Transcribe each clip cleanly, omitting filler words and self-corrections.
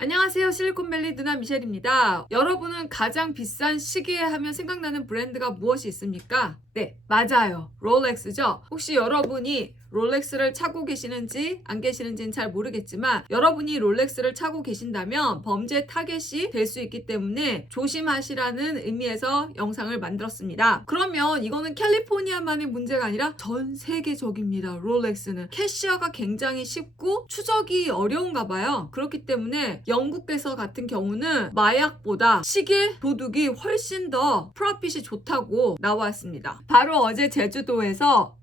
안녕하세요. 실리콘밸리 누나 미셸입니다. 여러분은 가장 비싼 시계 하면 생각나는 브랜드가 무엇이 있습니까? 네, 맞아요. 롤렉스죠. 혹시 여러분이 롤렉스를 차고 계시는지 안 계시는지는 잘 모르겠지만 여러분이 롤렉스를 차고 계신다면 범죄 타겟이 될 수 있기 때문에 조심하시라는 의미에서 영상을 만들었습니다. 그러면 이거는 캘리포니아만의 문제가 아니라 전 세계적입니다. 롤렉스는 캐시어가 굉장히 쉽고 추적이 어려운가 봐요. 그렇기 때문에 영국에서 같은 경우는 마약보다 시계 도둑이 훨씬 더 프로핏이 좋다고 나왔습니다. 바로 어제 제주도에서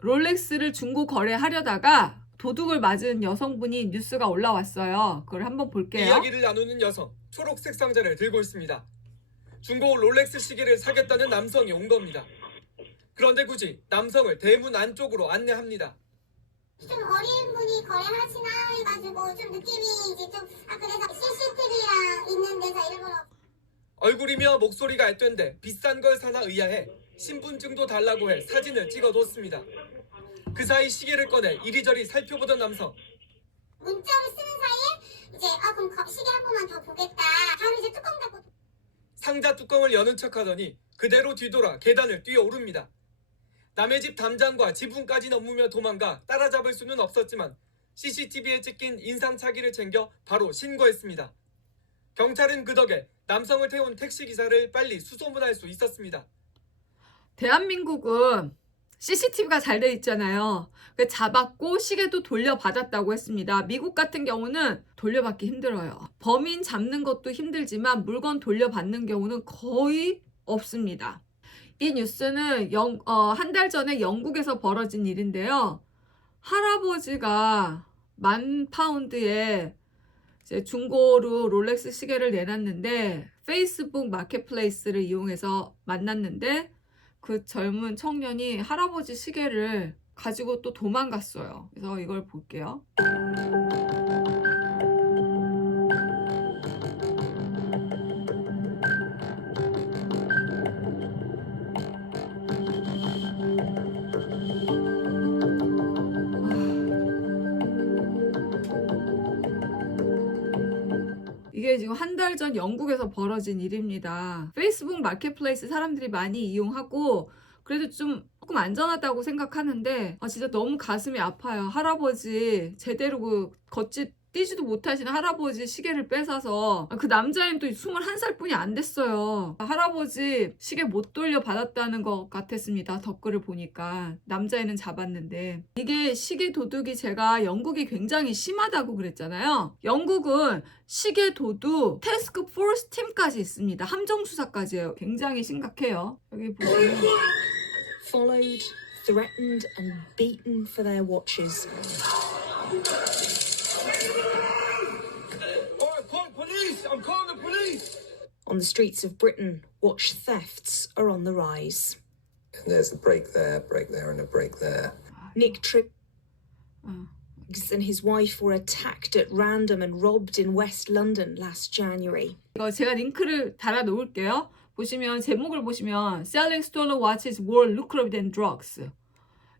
롤렉스를 중고 거래하려다가 도둑을 맞은 여성분이 뉴스가 올라왔어요. 그걸 한번 볼게요. 이야기를 나누는 여성, 초록색 상자를 들고 있습니다. 중고 롤렉스 시계를 사겠다는 남성이 온 겁니다. 그런데 굳이 남성을 대문 안쪽으로 안내합니다. 좀 어린 분이 거래하시나 해가지고 좀 느낌이 이제 좀 그래서 CCTV랑 있는 데서 일부러 얼굴이며 목소리가 알된데 비싼 걸 사나 의아해 신분증도 달라고 해 사진을 찍어뒀습니다. 그 사이 시계를 꺼내 이리저리 살펴보던 남성. 문자를 쓰는 사이에 이제 그럼 시계 한 번만 더 보겠다. 바로 이제 뚜껑 닫고 상자 뚜껑을 여는 척하더니 그대로 뒤돌아 계단을 뛰어오릅니다. 남의 집 담장과 지붕까지 넘으며 도망가 따라잡을 수는 없었지만 CCTV에 찍힌 인상착의를 챙겨 바로 신고했습니다. 경찰은 그 덕에 남성을 태운 택시기사를 빨리 수소문할 수 있었습니다. 대한민국은 CCTV가 잘 돼 있잖아요. 잡았고 시계도 돌려받았다고 했습니다. 미국 같은 경우는 돌려받기 힘들어요. 범인 잡는 것도 힘들지만 물건 돌려받는 경우는 거의 없습니다. 이 뉴스는 한 달 전에 영국에서 벌어진 일인데요. 할아버지가 10,000파운드에 이제 중고로 롤렉스 시계를 내놨는데 페이스북 마켓플레이스를 이용해서 만났는데 그 젊은 청년이 할아버지 시계를 가지고 또 도망갔어요. 그래서 이걸 볼게요. 이게 지금 한 달 전 영국에서 벌어진 일입니다. 페이스북 마켓플레이스 사람들이 많이 이용하고 그래도 조금 안전하다고 생각하는데 진짜 너무 가슴이 아파요. 할아버지 제대로 걷지 뛰지도 못하시는 할아버지 시계를 뺏어서 그 남자애는 또 21살뿐이 안 됐어요. 할아버지 시계 못 돌려받았다는 것 같았습니다. 댓글을 보니까 남자애는 잡았는데 이게 시계 도둑이 제가 영국이 굉장히 심하다고 그랬잖아요. 영국은 시계 도둑 태스크 포스 팀까지 있습니다. 함정 수사까지 해요. 굉장히 심각해요. 여기 보시면 followed, threatened and beaten for their watches. I'm calling the police. On the streets of Britain, watch thefts are on the rise. And there's a break there, and a break there. Nick Triggs and his wife were attacked at random and robbed in West London last January. 이거 제가 링크를 달아 놓을게요. 보시면 제목을 보시면 Selling stolen watches more lucrative than drugs.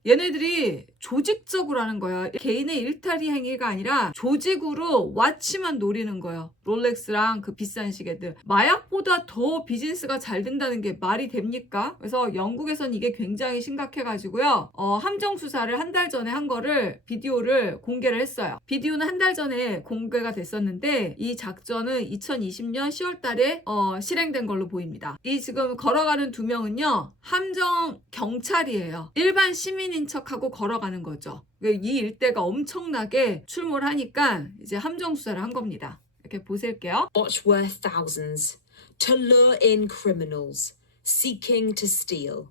얘네들이 조직적으로 하는 거예요. 개인의 일탈이 행위가 아니라 조직으로 와치만 노리는 거예요. 롤렉스랑 그 비싼 시계들. 마약보다 더 비즈니스가 잘 된다는 게 말이 됩니까? 그래서 영국에선 이게 굉장히 심각해가지고요. 함정 수사를 한 달 전에 한 거를 비디오를 공개를 했어요. 비디오는 한 달 전에 공개가 됐었는데 이 작전은 2020년 10월 달에 실행된 걸로 보입니다. 이 지금 걸어가는 두 명은요. 함정 경찰이에요. 일반 시민인 척하고 걸어가는 거죠. 이 일대가 엄청나게 출몰하니까 이제 함정 수사를 한 겁니다. 이렇게 보실게요. Watch worth thousands to lure in criminals seeking to steal.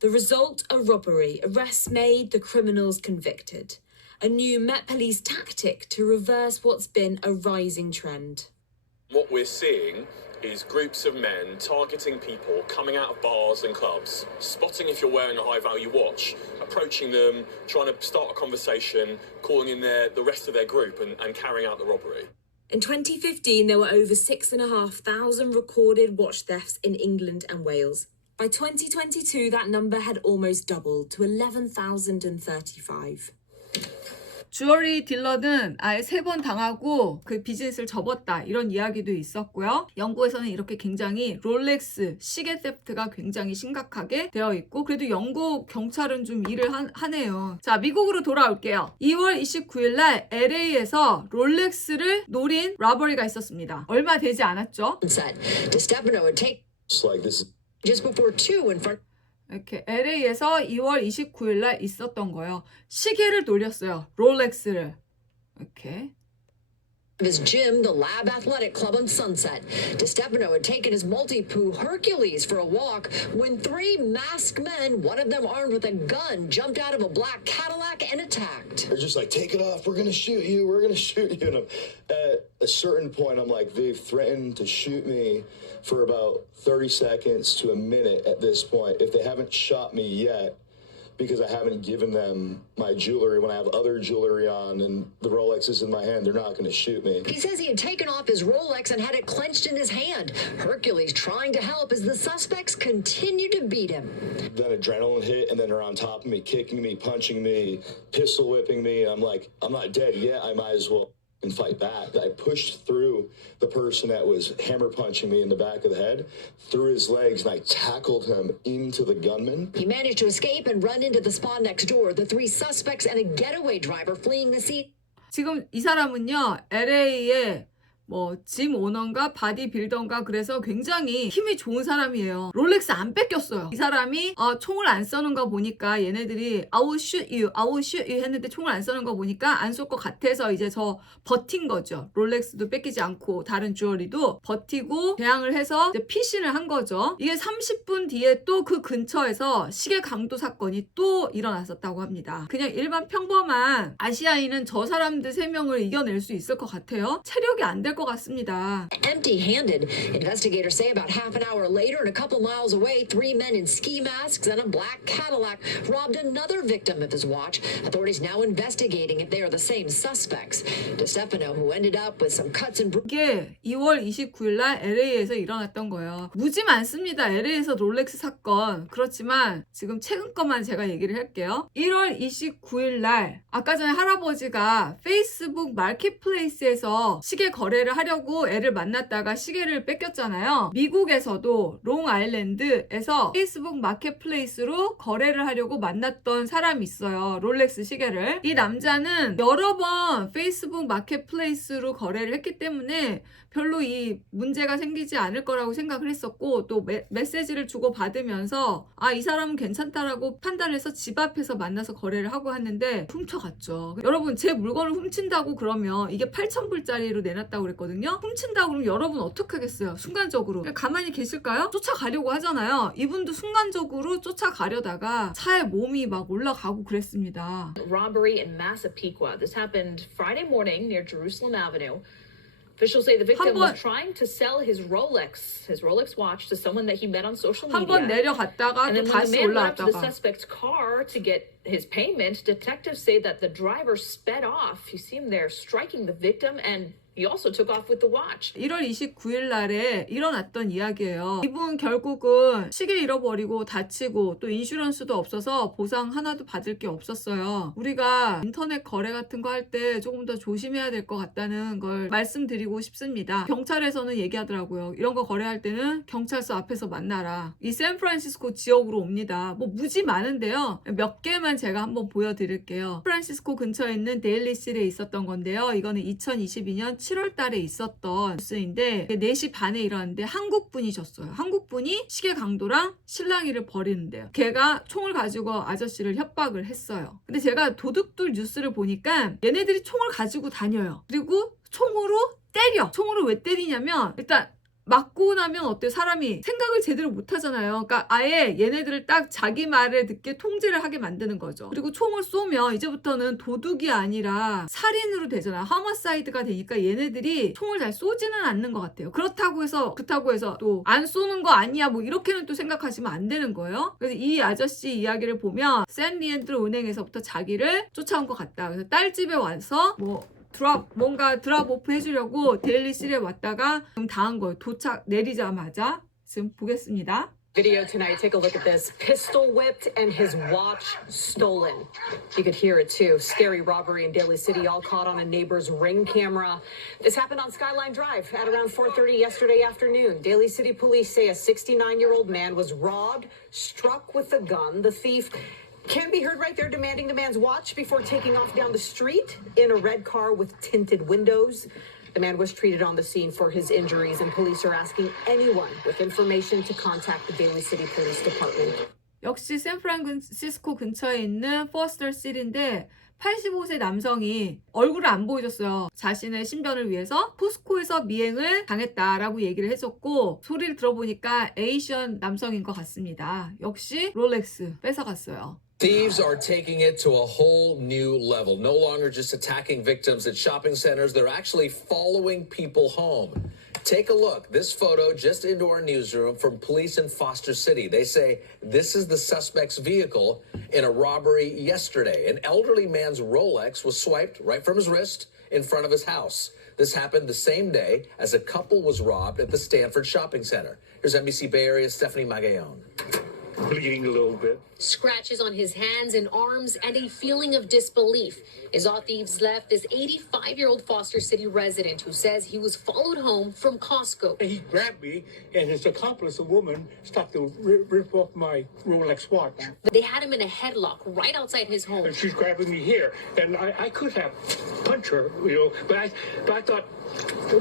The result, a robbery. Arrests made, the criminals convicted. A new Met Police tactic to reverse what's been a rising trend. What we're seeing is groups of men targeting people coming out of bars and clubs, spotting if you're wearing a high-value watch, approaching them, trying to start a conversation, calling in the rest of their group and carrying out the robbery. In 2015, there were over 6,500 recorded watch thefts in England and Wales. By 2022, that number had almost doubled to 11,035. 주얼리 딜러는 아예 3번 당하고 그 비즈니스를 접었다 이런 이야기도 있었고요. 영국에서는 이렇게 굉장히 롤렉스 시계 세프트가 굉장히 심각하게 되어 있고 그래도 영국 경찰은 좀 일을 하네요. 자, 미국으로 돌아올게요. 2월 29일 날 LA에서 롤렉스를 노린 라버리가 있었습니다. 얼마 되지 않았죠? Said DeStefano would take It's like this is just before 2 in front 이렇게 LA에서 2월 29일 날 있었던 거예요. 시계를 놀렸어요. 롤렉스를. 이렇게. of his gym, the Lab Athletic Club on Sunset. DeStefano had taken his multi-poo Hercules for a walk when 3 masked men, one of them armed with a gun, jumped out of a black Cadillac and attacked. they're just like, take it off, we're gonna shoot you, we're gonna shoot you. And at a certain point, I'm like, they've threatened to shoot me for about 30 seconds to a minute at this point. If they haven't shot me yet, because I haven't given them my jewelry when I have other jewelry on and the Rolex is in my hand, they're not going to shoot me. He says he had taken off his Rolex and had it clenched in his hand. Hercules trying to help as the suspects continue to beat him. Then adrenaline hit, and then they're on top of me, kicking me, punching me, pistol whipping me. And I'm like, I'm not dead yet. I might as well and fight back. I pushed through the person that was hammer punching me in the back of the head, through his legs, and I tackled him into the gunman. He managed to escape and run into the spa next door. The 3 suspects and a getaway driver fleeing the scene. 지금 이 사람은요, LA에 뭐 짐 오너인가 바디 빌더인가 그래서 굉장히 힘이 좋은 사람이에요. 롤렉스 안 뺏겼어요. 이 사람이 총을 안 쏘는 거 보니까 얘네들이 I will shoot you, I will shoot you 했는데 총을 안 쏘는 거 보니까 안 쏠 것 같아서 이제 저 버틴 거죠. 롤렉스도 뺏기지 않고 다른 주얼리도 버티고 대항을 해서 이제 피신을 한 거죠. 이게 30분 뒤에 또 그 근처에서 시계 강도 사건이 또 일어났었다고 합니다. 그냥 일반 평범한 아시아인은 저 사람들 3명을 이겨낼 수 있을 것 같아요. 체력이 안 될 것 같습니다. Empty-handed. Investigators say about half an hour later and a couple miles away, 3 men in ski masks and a black Cadillac robbed another victim of his watch. Authorities now investigating if they are the same suspects. DeStefano, who ended up with some cuts and 이게 2월 29일 날 LA에서 일어났던 거예요. 무지 많습니다. LA에서 롤렉스 사건. 그렇지만 지금 최근 것만 제가 얘기를 할게요. 1월 29일 날 아까 전에 할아버지가 페이스북 마켓플레이스에서 시계 거래를 하려고 애를 만났다가 시계를 뺏겼잖아요. 미국에서도 롱아일랜드에서 페이스북 마켓플레이스로 거래를 하려고 만났던 사람이 있어요. 롤렉스 시계를. 이 남자는 여러 번 페이스북 마켓플레이스로 거래를 했기 때문에 별로 이 문제가 생기지 않을 거라고 생각을 했었고 또 메시지를 주고 받으면서 이 사람은 괜찮다라고 판단해서 집 앞에서 만나서 거래를 하고 하는데 훔쳐갔죠. 여러분 제 물건을 훔친다고 그러면 이게 8,000불짜리로 내놨다고 그랬거든요. 훔친다고 그러면 여러분 어떻게 하겠어요? 순간적으로 가만히 계실까요? 쫓아가려고 하잖아요. 이분도 순간적으로 쫓아가려다가 차에 몸이 막 올라가고 그랬습니다. Robbery in Massapequa. This happened Friday morning near Jerusalem Avenue. Officials say the victim was trying to sell his Rolex watch to someone that he met on social media. 한 번 내려갔다가 And 또 then when the 다시 man went up to the 올라왔다가. suspect's car to get his payment, detectives say that the driver sped off. You see him there striking the victim, and he also took off with the watch. 1월 29일 날에 일어났던 이야기예요. 이분 결국은 시계 잃어버리고 다치고 또 인슈런스도 없어서 보상 하나도 받을 게 없었어요. 우리가 인터넷 거래 같은 거 할 때 조금 더 조심해야 될 것 같다는 걸 말씀드리고 싶습니다. 경찰에서는 얘기하더라고요. 이런 거 거래할 때는 경찰서 앞에서 만나라. 이 샌프란시스코 지역으로 옵니다. 뭐 무지 많은데요. 몇 개만 제가 한번 보여드릴게요. 샌프란시스코 근처에 있는 데일리실에 있었던 건데요. 이거는 2022년 7월 달에 있었던 뉴스인데 4시 반에 일어났는데 한국분이셨어요. 한국분이 시계 강도랑 실랑이를 벌이는데요. 걔가 총을 가지고 아저씨를 협박을 했어요. 근데 제가 도둑들 뉴스를 보니까 얘네들이 총을 가지고 다녀요. 그리고 총으로 때려. 총으로 왜 때리냐면 일단 맞고 나면 어때요? 사람이 생각을 제대로 못 하잖아요. 그러니까 아예 얘네들을 딱 자기 말을 듣게 통제를 하게 만드는 거죠. 그리고 총을 쏘면 이제부터는 도둑이 아니라 살인으로 되잖아요. 하마사이드가 되니까 얘네들이 총을 잘 쏘지는 않는 것 같아요. 그렇다고 해서 또 안 쏘는 거 아니야 뭐 이렇게는 또 생각하시면 안 되는 거예요. 그래서 이 아저씨 이야기를 보면 샌리엔드로 은행에서부터 자기를 쫓아온 것 같다. 그래서 딸 집에 와서 뭔가 드랍 오프 해주려고 데일리실에 왔다가 지금 당한 거예요. 내리자마자 지금 보겠습니다. Video tonight, take a look at this. Pistol whipped and his watch stolen. You could hear it too. Scary robbery in Daly City, all caught on a neighbor's Ring camera. This happened on Skyline Drive at around 4:30 yesterday afternoon. Daly City police say a 69-year-old man was robbed, struck with a gun. The thief can be heard right there demanding the man's watch before taking off down the street in a red car with tinted windows. The man was treated on the scene for his injuries, and police are asking anyone with information to contact the Daly City Police Department. 역시 샌프란시스코 근처에 있는 포스터 시티인데 85세 남성이 얼굴을 안 보여줬어요. 자신의 신변을 위해서 포스코에서 미행을 당했다라고 얘기를 해줬고 소리를 들어보니까 에이시안 남성인 것 같습니다. 역시 롤렉스 뺏어갔어요. Thieves are taking it to a whole new level. No longer just attacking victims at shopping centers, they're actually following people home. Take a look. This photo just into our newsroom from police in Foster City. They say this is the suspect's vehicle in a robbery yesterday. An elderly man's Rolex was swiped right from his wrist in front of his house. This happened the same day as a couple was robbed at the Stanford Shopping Center. Here's NBC Bay Area's Stephanie Magallon. Bleeding a little bit. Scratches on his hands and arms and a feeling of disbelief as all thieves left this 85-year-old Foster City resident who says he was followed home from Costco. He grabbed me, and his accomplice, a woman, started to rip off my Rolex watch. They had him in a headlock right outside his home. And she's grabbing me here, and I could have punched her, but I thought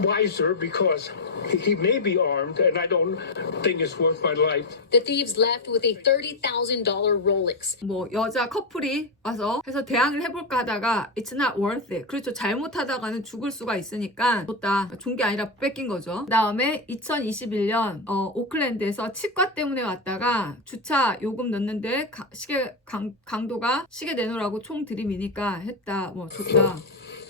wiser because he may be armed, and I don't think it's worth my life. The thieves left with a $30,000 Rolex. 뭐 여자 커플이 와서 해서 대항을 해볼까 하다가 It's not worth it. 그렇죠. 잘못하다가는 죽을 수가 있으니까 줬다. 준 게 아니라 뺏긴 거죠. 그 다음에 2021년 오클랜드에서 치과 때문에 왔다가 주차 요금 넣는데 시계 강도가 시계 내놓으라고 총 들이미니까 했다. 뭐 줬다.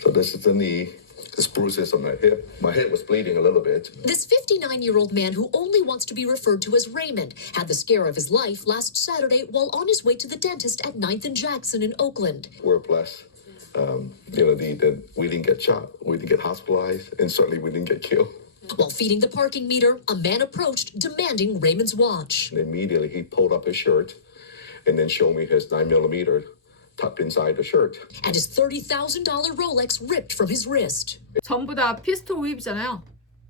So this is the knee. This bruises on my hip. My head was bleeding a little bit. This 59-year-old man who only wants to be referred to as Raymond had the scare of his life last Saturday while on his way to the dentist at 9th and Jackson in Oakland. We're blessed. That we didn't get shot, we didn't get hospitalized, and certainly we didn't get killed. While feeding the parking meter, a man approached demanding Raymond's watch. And immediately he pulled up his shirt and then showed me his 9mm tucked inside the shirt. And his $30,000 Rolex ripped from his wrist. 전부 다 피스톨 웨이브잖아요.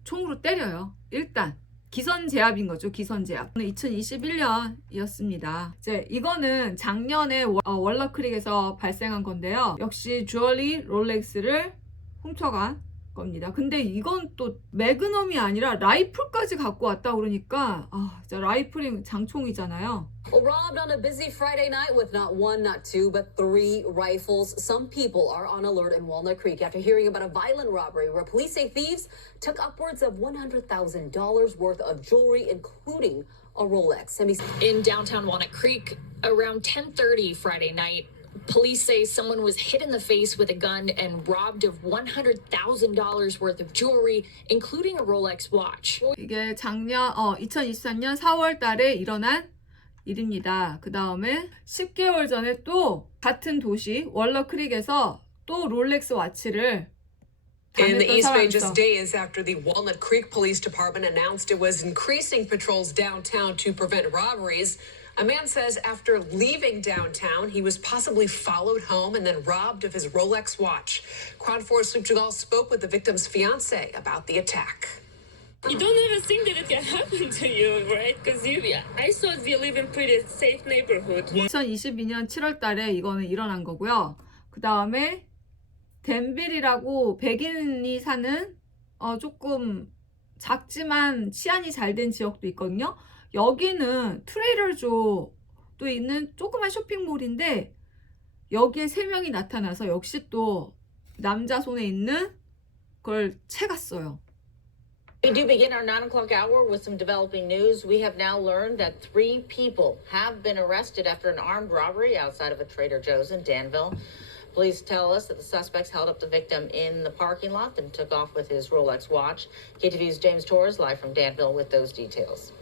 총으로 때려요. 일단 기선제압인 거죠. 기선제압. 2021년이었습니다. 이제 이거는 작년에 월러크릭에서 발생한 건데요. 역시 주얼리 롤렉스를 훔쳐간 겁니다. 근데 이건 또 매그넘이 아니라 라이플까지 갖고 왔다 그러니까 진짜 라이플이 장총이잖아요. Robbed on a busy Friday night with not one, not two, but three rifles. Some people are on alert in Walnut Creek after hearing about a violent robbery where police say thieves took upwards of $100,000 worth of jewelry, including a Rolex. In downtown Walnut Creek, around 10:30 Friday night, police say someone was hit in the face with a gun and robbed of $100,000 worth of jewelry, including a Rolex watch. 이게 작년 2023년 4월 달에 일어난 일입니다. 그 다음에 10개월 전에 또 같은 도시 월러크릭에서 또 롤렉스 와치를 In the East Bay just days after the Walnut Creek Police Department announced it was increasing patrols downtown to prevent robberies. A man says after leaving downtown, he was possibly followed home and then robbed of his Rolex watch. KRON 4's Luke Jagal spoke with the victim's fiance about the attack. You don't ever think that it can happen to you, right? Because I thought you live in pretty safe neighborhood. 2022년 7월 달에 이거는 일어난 거고요. 그 다음에 덴빌이라고 백인이 사는 조금 작지만 치안이 잘 된 지역도 있거든요. 여기는 트레이더조도 있는 조그만 쇼핑몰인데 여기에 3명이 나타나서 역시 또 남자 손에 있는 걸 채갔어요. We do begin our 9 o'clock hour with some developing news. We have now learned that 3 people have been arrested after an armed robbery outside of a Trader Joe's in Danville. Police tell us that the suspects held up the victim in the parking lot and took off with his Rolex watch. KTVU's James Torres live from Danville with those details.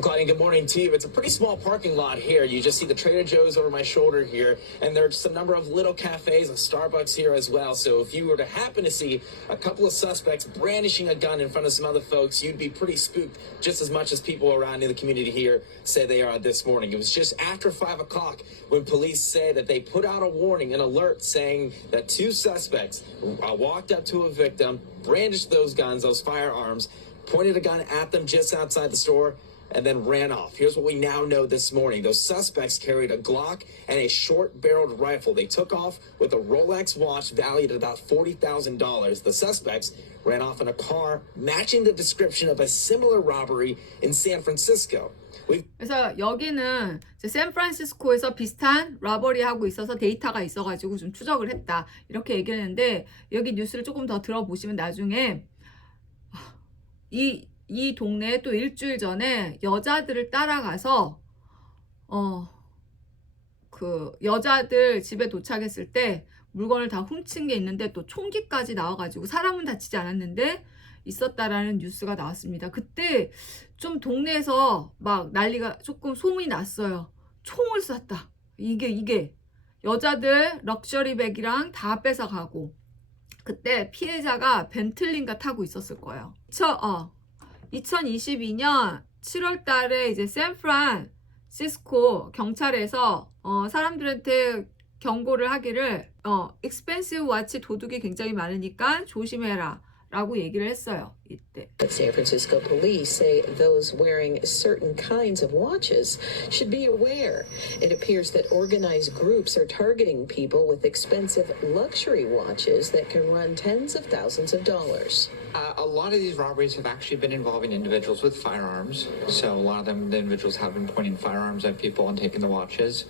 Well, Claudia, good morning to you. It's a pretty small parking lot here. You just see the Trader Joe's over my shoulder here, and there's just a number of little cafes and Starbucks here as well. So if you were to happen to see a couple of suspects brandishing a gun in front of some other folks, you'd be pretty spooked, just as much as people around in the community here say they are this morning. It was just after 5 o'clock when police say that they put out a warning, an alert, saying that 2 suspects walked up to a victim, brandished those guns, those firearms, pointed a gun at them just outside the store, and then ran off. Here's what we now know this morning. Those suspects carried a Glock and a short-barreled rifle. They took off with a Rolex watch valued at about $40,000. The suspects ran off in a car matching the description of a similar robbery in San Francisco. 그래서 여기는 이제 샌프란시스코에서 비슷한 라버리 하고 있어서 데이터가 있어가지고 좀 추적을 했다. 이렇게 얘기를 했는데 여기 뉴스를 조금 더 들어보시면 나중에 이 동네에 또 일주일 전에 여자들을 따라가서 그 여자들 집에 도착했을 때 물건을 다 훔친 게 있는데 또 총기까지 나와가지고 사람은 다치지 않았는데 있었다라는 뉴스가 나왔습니다. 그때 좀 동네에서 막 난리가 조금 소문이 났어요. 총을 쐈다. 이게 여자들 럭셔리백이랑 다 뺏어가고 그때 피해자가 벤틀리인가 타고 있었을 거예요. 2022년 7월 달에 이제 샌프란시스코 경찰에서 사람들한테 경고를 하기를 expensive watch 도둑이 굉장히 많으니까 조심해라 라고 얘기를 했어요. 이때. San Francisco police say those wearing certain kinds of watches should be aware. It appears that organized groups are targeting people with expensive luxury watches that can run tens of thousands of dollars. A lot of these robberies have actually been involving individuals with firearms. So a lot of them, the individuals have been pointing firearms at people and taking the watches.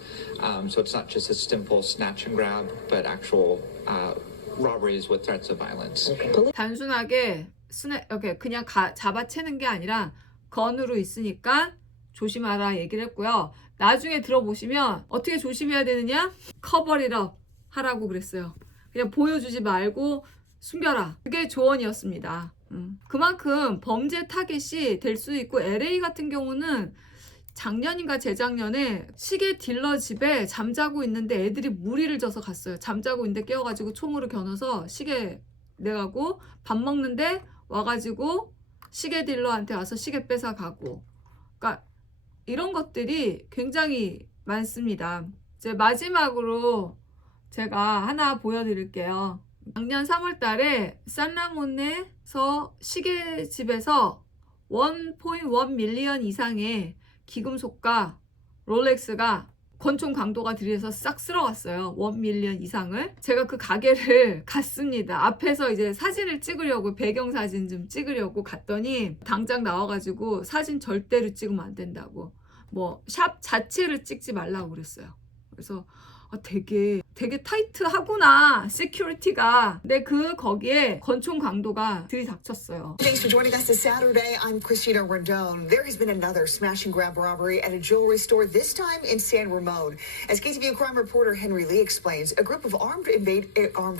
So it's not just a simple snatch and grab, but actual robberies with threats of violence. 단순하게 그냥 잡아채는 게 아니라 건으로 있으니까 조심하라 얘기를 했고요. 나중에 들어보시면 어떻게 조심해야 되느냐? 커버리업 하라고 그랬어요. 그냥 보여주지 말고 숨겨라. 그게 조언이었습니다. 그만큼 범죄 타겟이 될 수 있고 LA 같은 경우는 작년인가 재작년에 시계 딜러 집에 잠자고 있는데 애들이 무리를 져서 갔어요. 잠자고 있는데 깨워가지고 총으로 겨눠서 시계 내가고 밥 먹는데 와가지고 시계 딜러한테 와서 시계 뺏어가고 그러니까 이런 것들이 굉장히 많습니다. 이제 마지막으로 제가 하나 보여드릴게요. 작년 3월 달에 산라모네에서 시계집에서 1.1 밀리언 이상의 기금속과 롤렉스가 권총 강도가 들이해서 싹 쓸어갔어요. 1 밀리언 이상을. 제가 그 가게를 갔습니다. 앞에서 이제 사진을 찍으려고 배경사진 좀 찍으려고 갔더니 당장 나와가지고 사진 절대로 찍으면 안 된다고 뭐 샵 자체를 찍지 말라고 그랬어요. 그래서 되게 타이트하구나 시큐리티가. 근데 거기에 권총 강도가 들이닥쳤어요. Thanks for joining us this Saturday. I'm Christina Rendon. There has been another smash and grab robbery at a jewelry store, this time in San Ramon. As KTVU crime reporter Henry Lee explains, a group of armed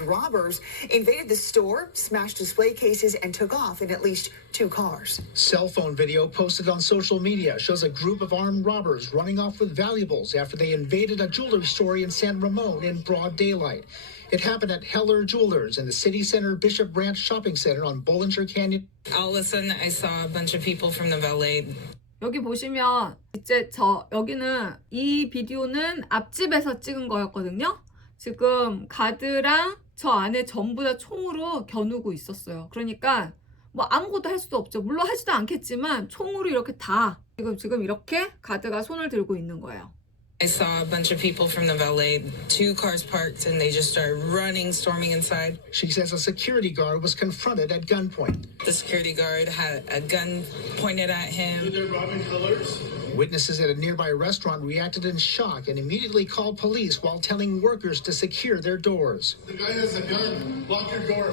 robbers invaded the store, smashed display cases, and took off in at least 2 cars. Cell phone video posted on social media shows a group of armed robbers running off with valuables after they invaded a jewelry store in San Ramon in broad daylight. It happened at Heller Jewelers in the city center Bishop Branch Shopping Center on Bollinger Canyon. All of a sudden, I saw a bunch of people from the valet. 여기 보시면 이제 여기는 이 비디오는 앞집에서 찍은 거였거든요. 지금 가드랑 저 안에 전부 다 총으로 겨누고 있었어요. 그러니까 뭐 아무것도 할 수도 없죠. 물론 하지도 않겠지만 총으로 이렇게 다 지금 이렇게 가드가 손을 들고 있는 거예요. I saw a bunch of people from the valet, 2 cars parked, and they just started running, storming inside. She says a security guard was confronted at gunpoint. The security guard had a gun pointed at him. They're robbing colors. Witnesses at a nearby restaurant reacted in shock and immediately called police while telling workers to secure their doors. The guy has a gun. Lock your door.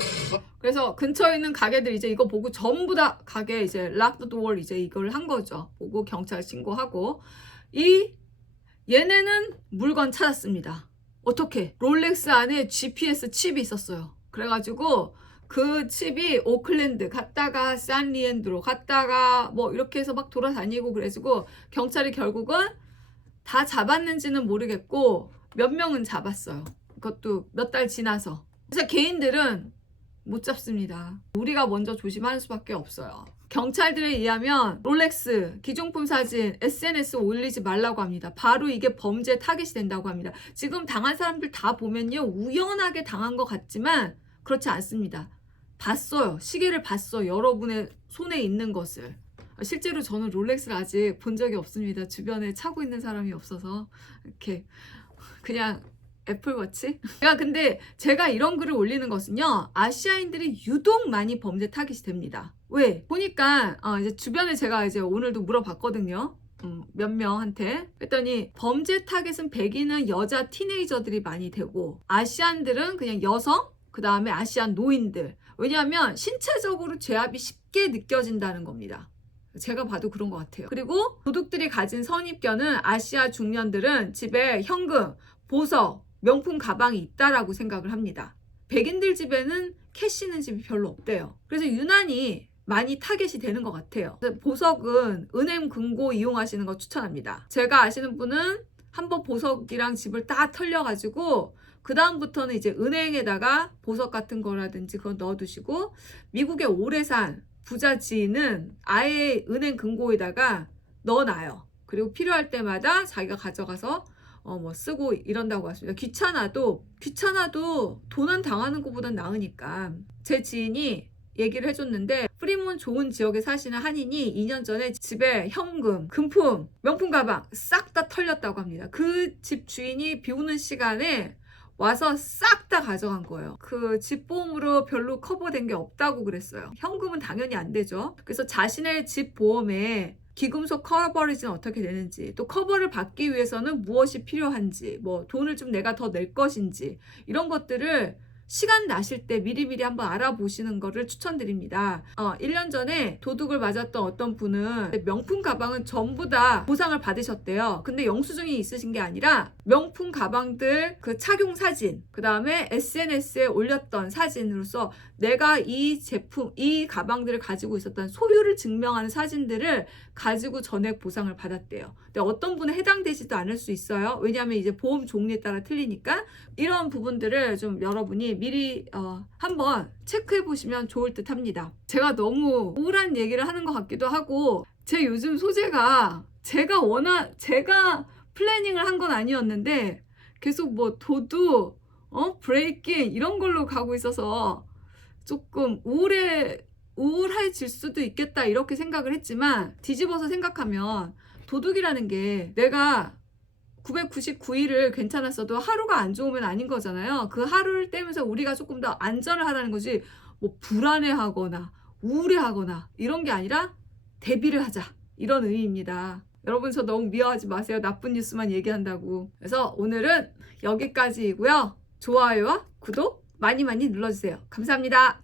그래서 근처에 있는 가게들 이제 이거 보고 전부 다 가게 이제 lock the door 이제 이걸 한 거죠. 보고 경찰 신고하고 얘네는 물건 찾았습니다. 어떻게? 롤렉스 안에 GPS 칩이 있었어요. 그래가지고 그 칩이 오클랜드 갔다가 산리엔드로 갔다가 뭐 이렇게 해서 막 돌아다니고 그래가지고 경찰이 결국은 다 잡았는지는 모르겠고 몇 명은 잡았어요. 그것도 몇 달 지나서. 그래서 개인들은 못 잡습니다. 우리가 먼저 조심하는 수밖에 없어요. 경찰들에 의하면 롤렉스 기종품 사진 SNS에 올리지 말라고 합니다. 바로 이게 범죄 타깃이 된다고 합니다. 지금 당한 사람들 다 보면요, 우연하게 당한 것 같지만 그렇지 않습니다. 봤어요. 시계를 봤어요. 여러분의 손에 있는 것을. 실제로 저는 롤렉스를 아직 본 적이 없습니다. 주변에 차고 있는 사람이 없어서 이렇게 그냥 애플워치? 근데 제가 이런 글을 올리는 것은요, 아시아인들이 유독 많이 범죄 타깃이 됩니다. 왜? 보니까 이제 주변에 제가 이제 오늘도 물어봤거든요. 몇 명한테. 그랬더니 범죄 타깃은 백인은 여자 티네이저들이 많이 되고 아시안들은 그냥 여성, 그 다음에 아시안 노인들. 왜냐하면 신체적으로 죄압이 쉽게 느껴진다는 겁니다. 제가 봐도 그런 것 같아요. 그리고 도둑들이 가진 선입견은 아시아 중년들은 집에 현금, 보석, 명품 가방이 있다라고 생각을 합니다. 백인들 집에는 캐시 있는 집이 별로 없대요. 그래서 유난히 많이 타겟이 되는 것 같아요. 보석은 은행 금고 이용하시는 거 추천합니다. 제가 아시는 분은 한번 보석이랑 집을 딱 털려가지고 그 다음부터는 이제 은행에다가 보석 같은 거라든지 그거 넣어두시고, 미국에 오래 산 부자 지인은 아예 은행 금고에다가 넣어놔요. 그리고 필요할 때마다 자기가 가져가서 뭐 쓰고 이런다고 하십니다. 귀찮아도 돈은 당하는 것보단 나으니까. 제 지인이 얘기를 해줬는데, 프리몬 좋은 지역에 사시는 한인이 2년 전에 집에 현금, 금품, 명품 가방 싹 다 털렸다고 합니다. 그 집 주인이 비 오는 시간에 와서 싹 다 가져간 거예요. 그 집 보험으로 별로 커버된 게 없다고 그랬어요. 현금은 당연히 안 되죠. 그래서 자신의 집 보험에 기금속 커버리지는 어떻게 되는지, 또 커버를 받기 위해서는 무엇이 필요한지, 뭐 돈을 좀 내가 더 낼 것인지, 이런 것들을 시간 나실 때 미리미리 한번 알아보시는 거를 추천드립니다. 1년 전에 도둑을 맞았던 어떤 분은 명품 가방은 전부 다 보상을 받으셨대요. 근데 영수증이 있으신 게 아니라 명품 가방들 그 착용 사진, 그 다음에 SNS에 올렸던 사진으로서 내가 이 제품, 이 가방들을 가지고 있었던 소유를 증명하는 사진들을 가지고 전액 보상을 받았대요. 근데 어떤 분은 해당되지도 않을 수 있어요. 왜냐하면 이제 보험 종류에 따라 틀리니까. 이런 부분들을 좀 여러분이 미리 한번 체크해 보시면 좋을 듯 합니다. 제가 너무 우울한 얘기를 하는 것 같기도 하고, 제 요즘 소재가 제가 플래닝을 한 건 아니었는데 계속 뭐 도둑, 브레이킹 이런 걸로 가고 있어서 조금 우울해질 수도 있겠다 이렇게 생각을 했지만, 뒤집어서 생각하면 도둑이라는 게 내가 999일을 괜찮았어도 하루가 안 좋으면 아닌 거잖아요. 그 하루를 떼면서 우리가 조금 더 안전을 하라는 거지, 뭐 불안해하거나 우울해하거나 이런 게 아니라 대비를 하자, 이런 의미입니다. 여러분, 저 너무 미워하지 마세요. 나쁜 뉴스만 얘기한다고. 그래서 오늘은 여기까지이고요. 좋아요와 구독 많이 눌러주세요. 감사합니다.